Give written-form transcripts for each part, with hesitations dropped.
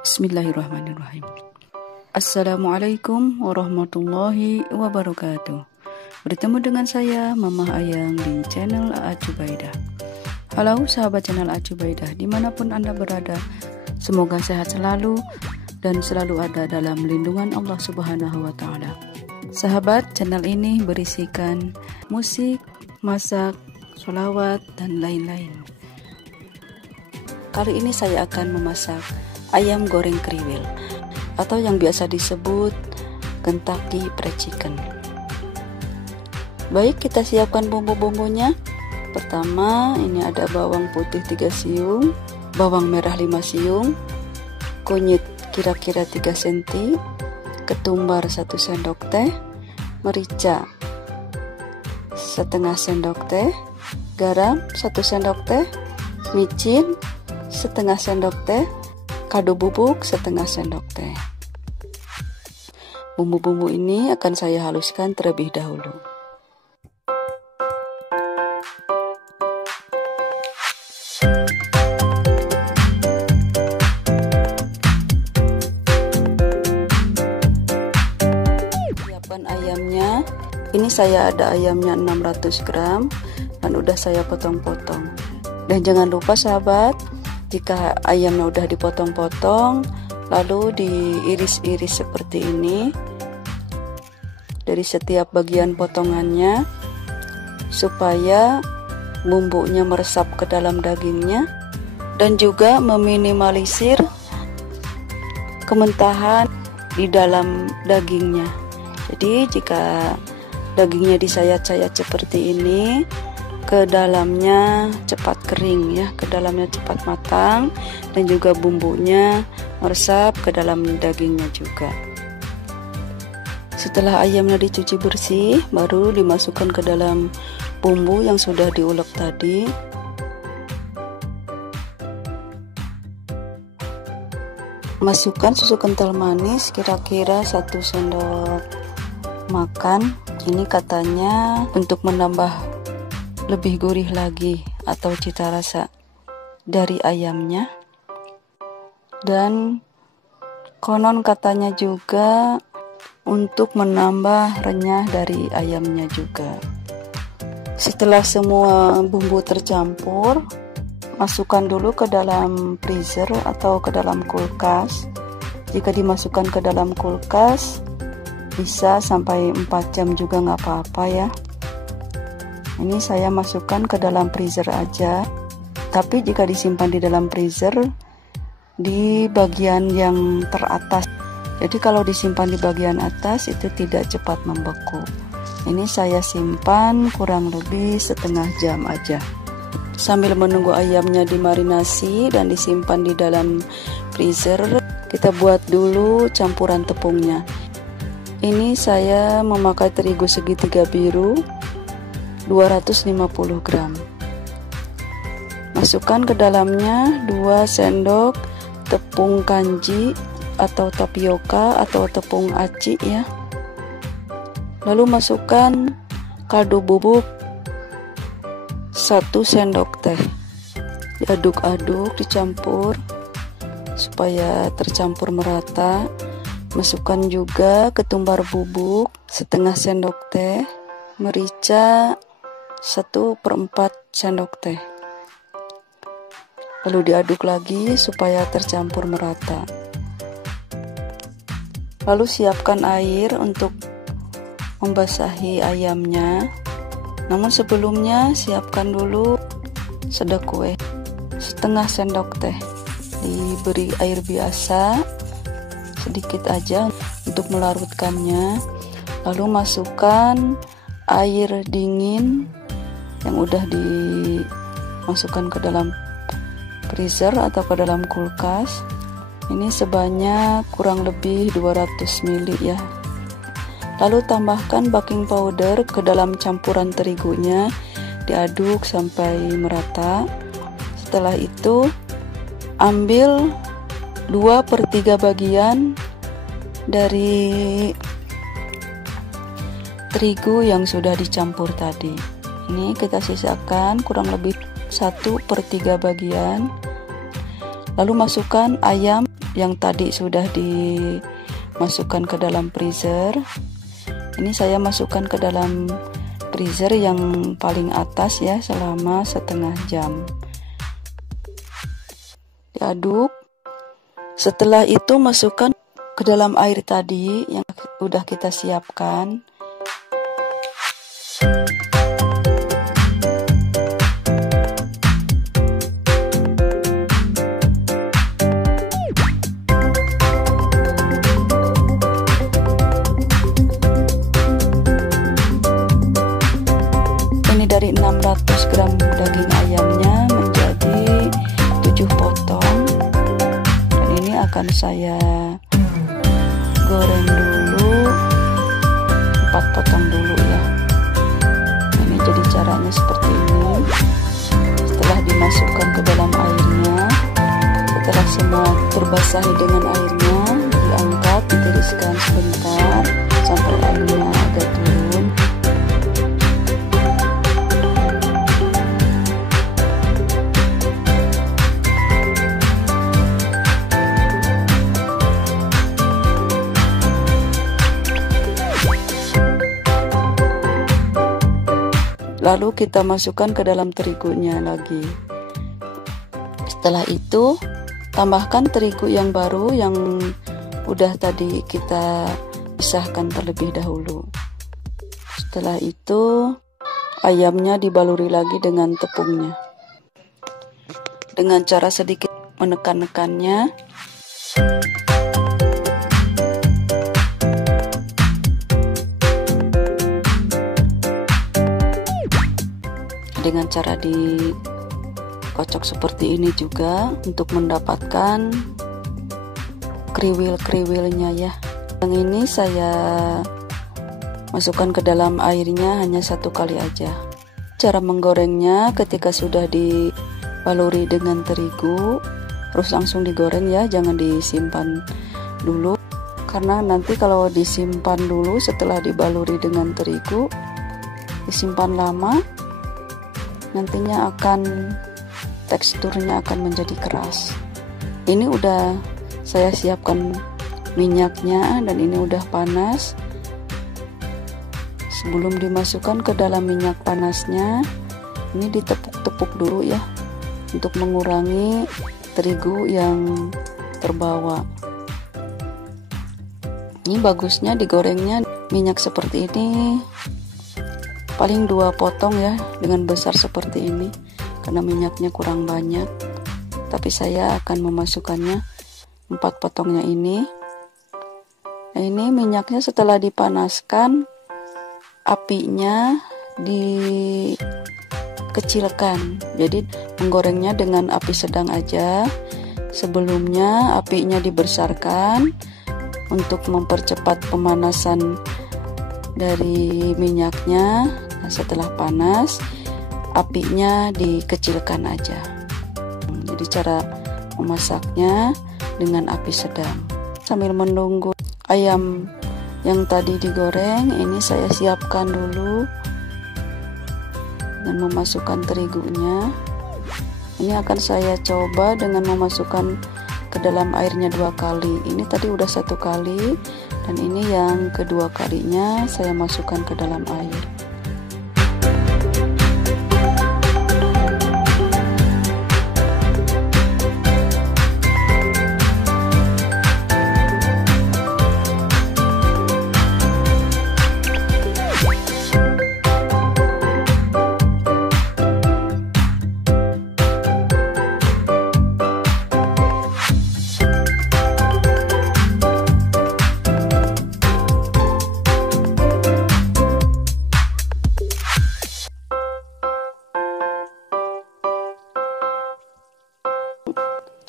Bismillahirrahmanirrahim. Assalamualaikum warahmatullahi wabarakatuh. Bertemu dengan saya Mama Ayang di channel A Jubaidah. Halo sahabat channel A Jubaidah, dimanapun Anda berada, semoga sehat selalu dan selalu ada dalam lindungan Allah Subhanahu wa Ta'ala. Sahabat, channel ini berisikan musik, masak, sholawat, dan lain-lain. Kali ini saya akan memasak ayam goreng kriwil atau yang biasa disebut Kentucky Fried Chicken. Baik, kita siapkan bumbu-bumbunya. Pertama, ini ada bawang putih 3 siung, bawang merah 5 siung, kunyit kira-kira 3 cm, ketumbar 1 sendok teh, merica setengah sendok teh, garam 1 sendok teh, micin setengah sendok teh, kaldu bubuk setengah sendok teh. Bumbu-bumbu ini akan saya haluskan terlebih dahulu. Siapkan ayamnya. Ini saya ada ayamnya 600 gram dan udah saya potong-potong. Dan jangan lupa sahabat, jika ayamnya udah dipotong-potong, lalu diiris-iris seperti ini dari setiap bagian potongannya, supaya bumbunya meresap ke dalam dagingnya dan juga meminimalisir kementahan di dalam dagingnya. Jadi jika dagingnya disayat-sayat seperti ini, ke dalamnya cepat kering ya, ke dalamnya cepat matang, dan juga bumbunya meresap ke dalam dagingnya juga. Setelah ayamnya dicuci bersih, baru dimasukkan ke dalam bumbu yang sudah diulek tadi. Masukkan susu kental manis kira-kira 1 sendok makan. Ini katanya untuk menambah lebih gurih lagi atau cita rasa dari ayamnya, dan konon katanya juga untuk menambah renyah dari ayamnya juga. Setelah semua bumbu tercampur, masukkan dulu ke dalam freezer atau ke dalam kulkas. Jika dimasukkan ke dalam kulkas bisa sampai 4 jam juga nggak apa-apa ya. Ini saya masukkan ke dalam freezer aja. Tapi jika disimpan di dalam freezer, di bagian yang teratas. Jadi kalau disimpan di bagian atas itu tidak cepat membeku. Ini saya simpan kurang lebih setengah jam aja. Sambil menunggu ayamnya dimarinasi dan disimpan di dalam freezer, kita buat dulu campuran tepungnya. Ini saya memakai terigu segitiga biru 250 gram. Masukkan ke dalamnya 2 sendok tepung kanji atau tapioka atau tepung aci ya. Lalu masukkan kaldu bubuk 1 sendok teh. Diaduk-aduk, dicampur supaya tercampur merata. Masukkan juga ketumbar bubuk setengah sendok teh, merica 1/4 sendok teh. Lalu diaduk lagi supaya tercampur merata. Lalu siapkan air untuk membasahi ayamnya. Namun sebelumnya siapkan dulu sedek kue setengah sendok teh. Diberi air biasa sedikit aja untuk melarutkannya. Lalu masukkan air dingin yang udah dimasukkan ke dalam freezer atau ke dalam kulkas. Ini sebanyak kurang lebih 200 ml ya. Lalu tambahkan baking powder ke dalam campuran terigunya, diaduk sampai merata. Setelah itu ambil 2/3 bagian dari terigu yang sudah dicampur tadi. Ini kita sisakan kurang lebih 1/3 bagian. Lalu masukkan ayam yang tadi sudah dimasukkan ke dalam freezer. Ini saya masukkan ke dalam freezer yang paling atas ya, selama setengah jam. Diaduk. Setelah itu masukkan ke dalam air tadi yang udah kita siapkan. Ini dari 600 gram daging ayamnya menjadi 7 potong. Dan ini akan saya goreng dulu, 4 potong dulu ya. Ini jadi caranya seperti ini. Setelah dimasukkan ke dalam airnya, setelah semua terbasahi dengan airnya, diangkat, ditiriskan sebentar sampai airnya agak turun. Lalu kita masukkan ke dalam terigunya lagi. Setelah itu tambahkan terigu yang baru yang udah tadi kita pisahkan terlebih dahulu. Setelah itu ayamnya dibaluri lagi dengan tepungnya. Dengan cara sedikit menekan-nekannya. Dengan cara dikocok seperti ini juga untuk mendapatkan kriwil-kriwilnya ya. Yang ini saya masukkan ke dalam airnya hanya 1 kali aja. Cara menggorengnya ketika sudah dibaluri dengan terigu, terus langsung digoreng ya, jangan disimpan dulu. Karena nanti kalau disimpan dulu setelah dibaluri dengan terigu, disimpan lama, nantinya teksturnya akan menjadi keras. Ini udah saya siapkan minyaknya dan ini udah panas. Sebelum dimasukkan ke dalam minyak panasnya, ini ditepuk-tepuk dulu ya, untuk mengurangi terigu yang terbawa. Ini bagusnya digorengnya minyak seperti ini, paling 2 potong ya, dengan besar seperti ini, karena minyaknya kurang banyak. Tapi saya akan memasukkannya 4 potongnya ini. Nah, ini minyaknya setelah dipanaskan, apinya dikecilkan. Jadi menggorengnya dengan api sedang aja. Sebelumnya apinya dibesarkan untuk mempercepat pemanasan dari minyaknya. Nah, setelah panas, apinya dikecilkan aja. Jadi cara memasaknya dengan api sedang. Sambil menunggu ayam yang tadi digoreng, ini saya siapkan dulu dan memasukkan terigunya. Ini akan saya coba dengan memasukkan ke dalam airnya 2 kali. Ini tadi udah 1 kali, dan ini yang kedua kalinya saya masukkan ke dalam air.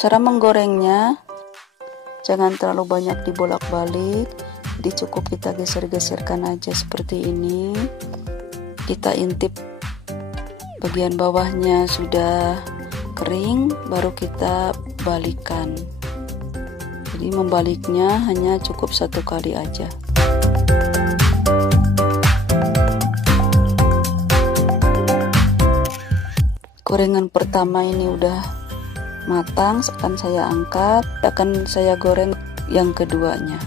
Cara menggorengnya, jangan terlalu banyak dibolak-balik, jadi cukup kita geser-geserkan aja seperti ini. Kita intip bagian bawahnya sudah kering, baru kita balikkan. Jadi membaliknya hanya cukup 1 kali aja. Gorengan pertama ini udah matang akan saya angkat, akan saya goreng yang keduanya.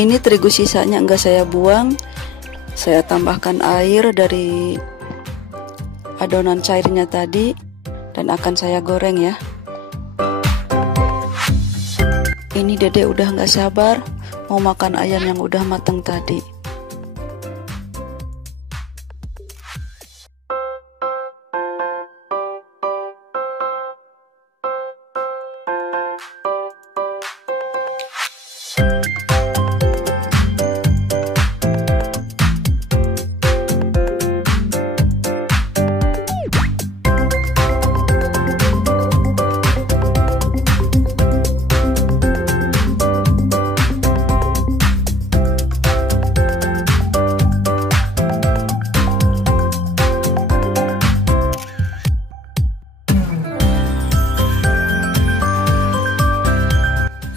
Ini terigu sisanya enggak saya buang, saya tambahkan air dari adonan cairnya tadi dan akan saya goreng ya. Ini Dede udah enggak sabar mau makan ayam yang udah matang tadi.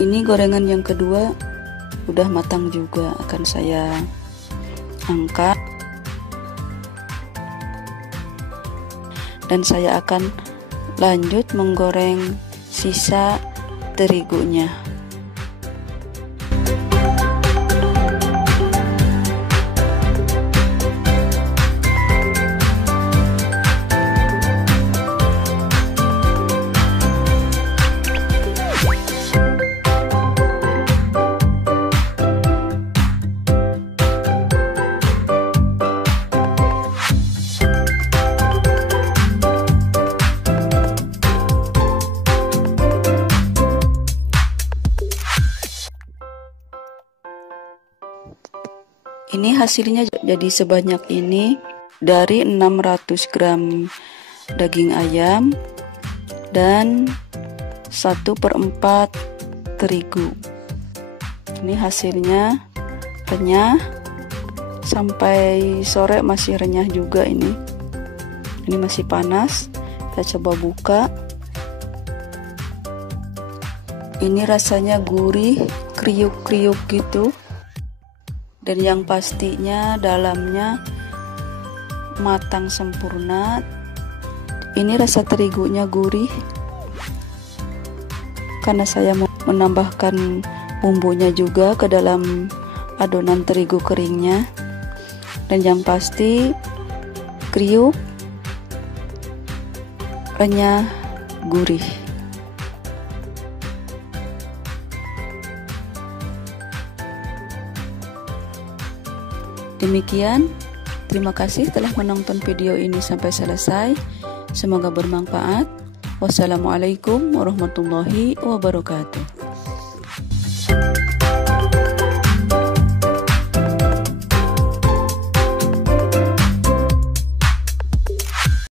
Ini gorengan yang kedua udah matang juga, akan saya angkat dan saya akan lanjut menggoreng sisa terigunya. Ini hasilnya jadi sebanyak ini, dari 600 gram daging ayam dan 1/4 terigu. Ini hasilnya renyah, sampai sore masih renyah juga ini. Ini masih panas, kita coba buka. Ini rasanya gurih, kriuk-kriuk gitu. Dan yang pastinya dalamnya matang sempurna. Ini rasa terigunya gurih karena saya mau menambahkan bumbunya juga ke dalam adonan terigu keringnya. Dan yang pasti kriuk, renyah, gurih. Demikian, terima kasih telah menonton video ini sampai selesai. Semoga bermanfaat. Wassalamualaikum warahmatullahi wabarakatuh.